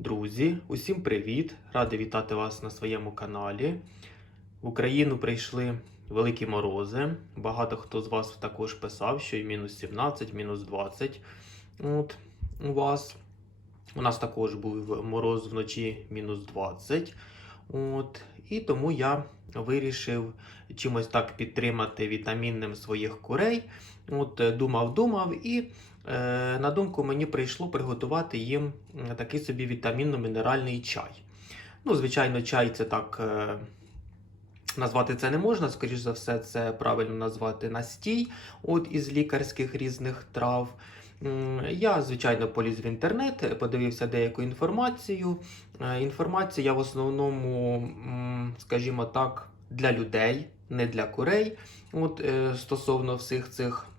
Друзі, усім привіт! Радий вітати вас на своєму каналі. В Україну прийшли великі морози. Багато хто з вас також писав, що і мінус 17, мінус 20 от, у вас. У нас також був мороз вночі мінус 20. От, і тому я вирішив чимось так підтримати вітамінним своїх курей. От, думав, думав і на думку мені прийшло приготувати їм такий собі вітамінно-мінеральний чай. Ну, звичайно, чай це так. Е, Назвати це не можна, скоріш за все, це правильно назвати настій от із лікарських різних трав. Я, звичайно, поліз в інтернет, подивився деяку інформацію. Е, Інформація в основному, скажімо так, для людей, не для курей, от, е, стосовно всіх цих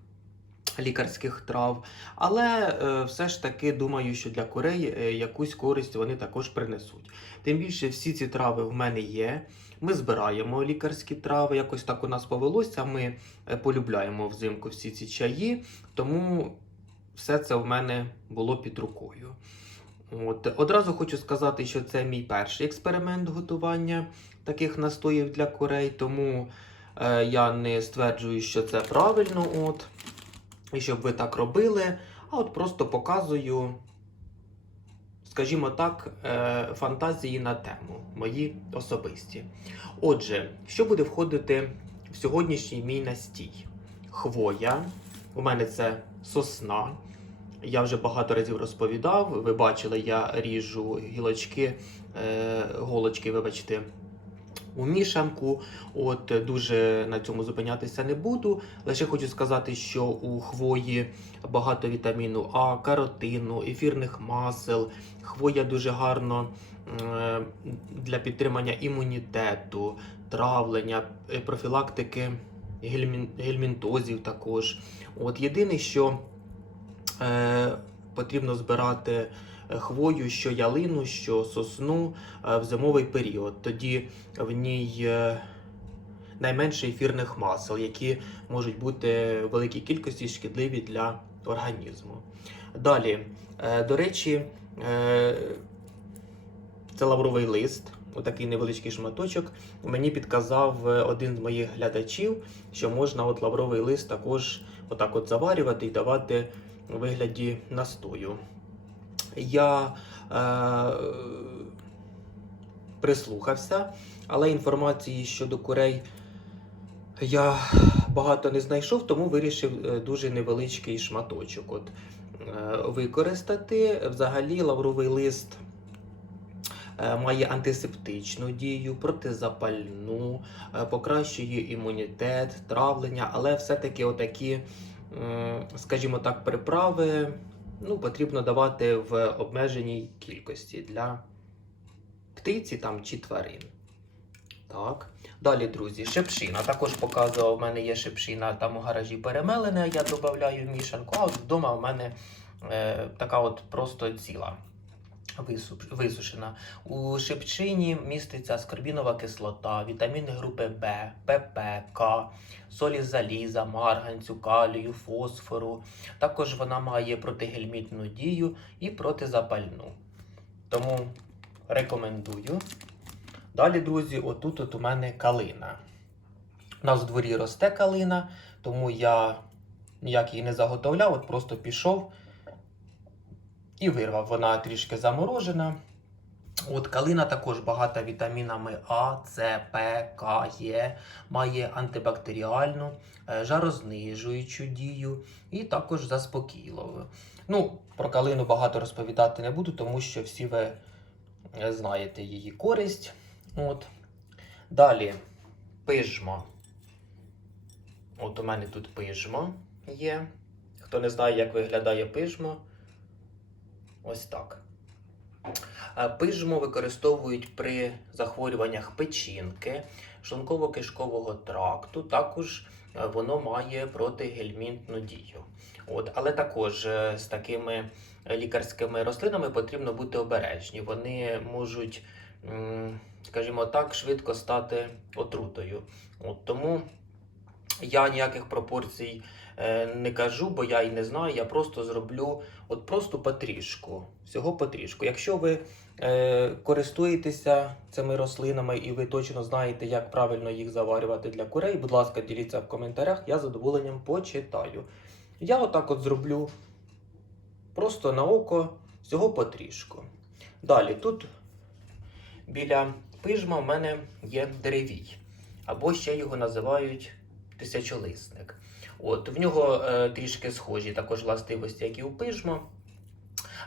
лікарських трав. Але е, все ж таки думаю, що для курей е, якусь користь вони також принесуть. Тим більше всі ці трави в мене є. Ми збираємо лікарські трави, якось так у нас повелося. Ми е, полюбляємо взимку всі ці чаї, тому все це в мене було під рукою. От. Одразу хочу сказати, що це мій перший експеримент готування таких настоїв для курей, тому е, я не стверджую, що це правильно, от, і щоб ви так робили, а от просто показую, скажімо так, е, фантазії на тему, мої особисті. Отже, що буде входити в сьогоднішній мій настій? Хвоя, у мене це сосна. Я вже багато разів розповідав. Ви бачили, я ріжу гілочки, е, голочки, вибачте, у мішанку. От дуже на цьому зупинятися не буду. Лише хочу сказати, що у хвої багато вітаміну А, каротину, ефірних масел. Хвоя дуже гарно е, для підтримання імунітету, травлення, е, профілактики гельмін- гельмінтозів також. От єдине, що е, потрібно збирати е, хвою, що ялину, що сосну е, в зимовий період. Тоді в ній е, найменше ефірних масел, які можуть бути в великій кількості шкідливі для організму. Далі, е, до речі, це лавровий лист. Отакий невеличкий шматочок. Мені підказав один з моїх глядачів, що можна от лавровий лист також отак от заварювати і давати у вигляді настою. Я е, прислухався, але інформації щодо курей я багато не знайшов, тому вирішив е, дуже невеличкий шматочок от, е, використати. Взагалі, лавровий лист е, має антисептичну дію, протизапальну, е, покращує імунітет, травлення, але все-таки отакі, скажімо так, приправи ну, потрібно давати в обмеженій кількості для птиці там, чи тварин. Так. Далі, друзі, шепшина. Також показував, в мене є шепшина там у гаражі перемелена, я додаю мішанку, а от вдома в мене е, така от просто ціла. Висуш- Висушена. У шипчині міститься скорбінова кислота, вітаміни групи В, ПП, К, солі заліза, марганцю, калію, фосфору. Також вона має протигельмітну дію і протизапальну. Тому рекомендую. Далі, друзі, отут от у мене калина. У нас в дворі росте калина, тому я ніяк її не заготовляв, от просто пішов і вирвав. Вона трішки заморожена. От калина також багата вітамінами А, С, П, К, Е, має антибактеріальну, е, жарознижуючу дію і також заспокійливу. Ну, про калину багато розповідати не буду, тому що всі ви е, знаєте її користь. От. Далі пижмо. От у мене тут пижмо є. Хто не знає, як виглядає пижмо, ось так. Е, Пижмо використовують при захворюваннях печінки, шлунково-кишкового тракту. Також е, воно має протигельмінтну дію. От, але також е, з такими лікарськими рослинами потрібно бути обережні. Вони можуть, скажімо так, швидко стати отрутою. От, тому я ніяких пропорцій не кажу, бо я і не знаю. Я просто зроблю от просто потрішку. Всього потрішку. Якщо ви е, користуєтеся цими рослинами і ви точно знаєте, як правильно їх заварювати для курей, будь ласка, діліться в коментарях, я з задоволенням почитаю. Я отак от зроблю просто на око всього потрішку. Далі тут біля пижма в мене є деревій, або ще його називають тисячолисник. От, в нього е, трішки схожі також властивості, як і у пижма.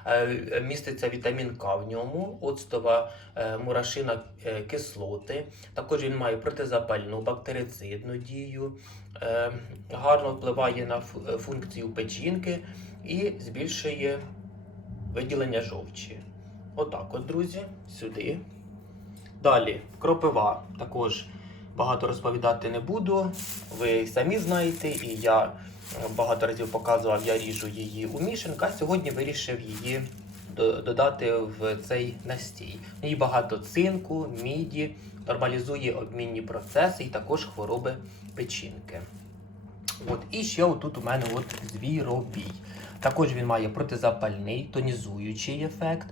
Е, міститься вітамін К в ньому, оцтова е, мурашина е, кислоти. Також він має протизапальну бактерицидну дію, е, гарно впливає на е, функцію печінки і збільшує виділення жовчі. Отак, от, друзі, сюди. Далі, кропива. Також багато розповідати не буду. Ви самі знаєте, і я е, багато разів показував, я ріжу її у мішанк, а сьогодні вирішив її додати в цей настій. Ній багато цинку, міді, нормалізує обмінні процеси і також хвороби печінки. От, і ще отут у мене от звіробій. Також він має протизапальний, тонізуючий ефект.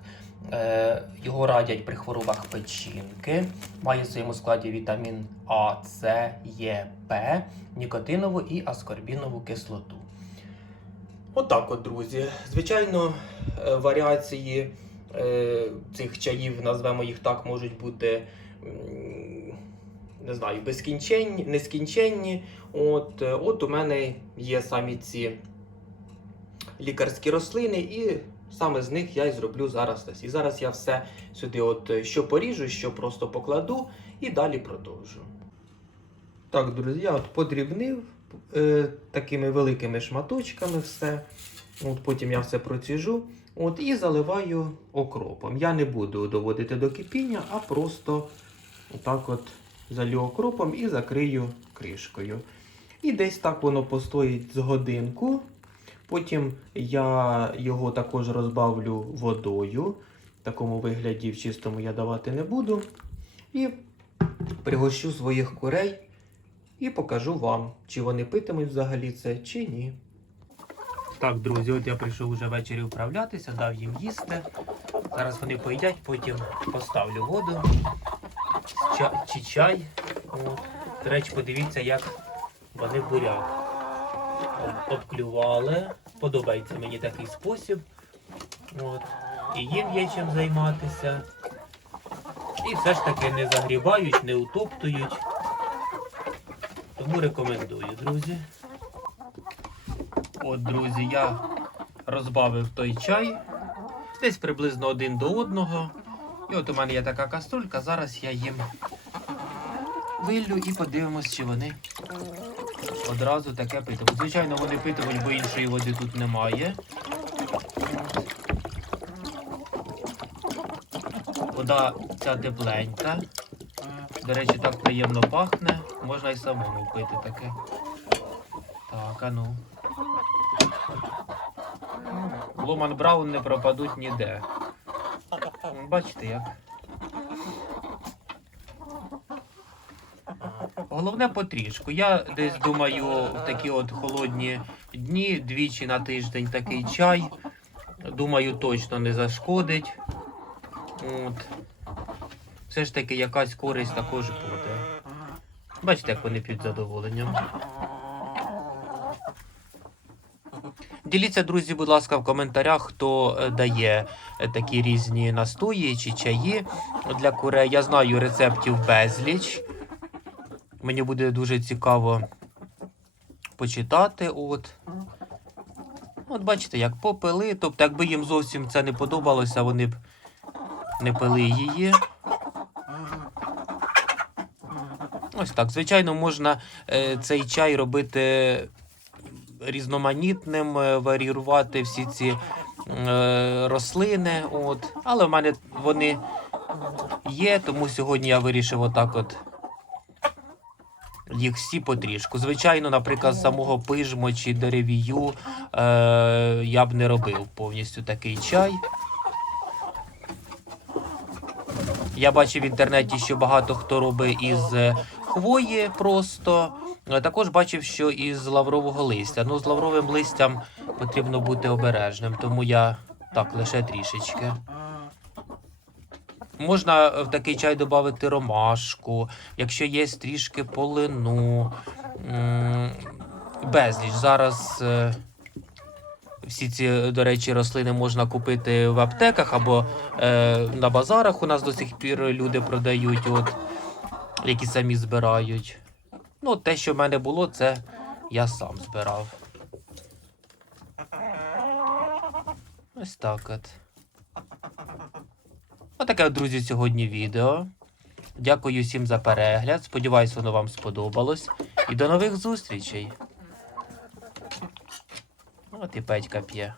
Е, його радять при хворобах печінки. Має в своєму складі вітамін А, С, Е, П, нікотинову і аскорбінову кислоту. Отак от, друзі. Звичайно, е, варіації е, цих чаїв, назвемо їх так, можуть бути. Не знаю, безкінченні, нескінченні. От, от у мене є самі ці лікарські рослини, і саме з них я і зроблю зараз. ось. І зараз я все сюди, от е, що поріжу, що просто покладу, і далі продовжу. Так, друзі, я от подрібнив е, такими великими шматочками все. От Потім я все проціжу. От, і заливаю окропом. Я не буду доводити до кипіння, а просто отак от залю окропом і закрию кришкою. І десь так воно постоїть з годинку. Потім я його також розбавлю водою. В такому вигляді в чистому я давати не буду. І пригощу своїх курей і покажу вам, чи вони питимуть взагалі це, чи ні. Так, друзі, от я прийшов уже ввечері вправлятися, дав їм їсти. Зараз вони поїдять, потім поставлю воду чи чай. До речі, подивіться, як вони буряк об- обклювали. Подобається мені такий спосіб. От. І їм є чим займатися. І все ж таки не загрібають, не утоптують. Тому рекомендую, друзі. От, друзі, я розбавив той чай. Десь приблизно один до одного. І от у мене є така каструлька, зараз я їм виллю і подивимось, чи вони одразу таке питимуть. Звичайно, вони питимуть, бо іншої води тут немає. Вода ця тепленька. До речі, так приємно пахне. Можна і самому пити таке. Так, а ну. Ломан Браун не пропадуть ніде. Бачите як. Головне потрішку. Я десь думаю, в такі от холодні дні, двічі на тиждень такий чай. Думаю, точно не зашкодить. От. Все ж таки якась користь також буде. Бачите, як вони під задоволенням. Діліться, друзі, будь ласка, в коментарях, хто е, дає е, такі різні настої чи чаї для курей. Я знаю рецептів безліч. Мені буде дуже цікаво почитати. От. От бачите, як попили. Тобто, якби їм зовсім це не подобалося, вони б не пили її. Ось так. Звичайно, можна е, цей чай робити різноманітним, е, варіювати всі ці е, рослини. От. Але в мене вони є, тому сьогодні я вирішив отак от їх всі потрішку. Звичайно, наприклад, самого пижмо чи деревію е, я б не робив повністю такий чай. Я бачив в інтернеті, що багато хто робить із хвої просто. Е, Також бачив, що із лаврового листя. Ну, з лавровим листям потрібно бути обережним, тому я так лише трішечки. Можна в такий чай додати ромашку, якщо є трішки полину. Безліч. Зараз е, всі ці, до речі, рослини можна купити в аптеках або е, на базарах. У нас до сих пір люди продають, от, які самі збирають. Ну, те, що в мене було, це я сам збирав. Ось так от. Отаке, друзі, сьогодні відео. Дякую всім за перегляд. Сподіваюсь, воно вам сподобалось. І до нових зустрічей. От і Петька п'є.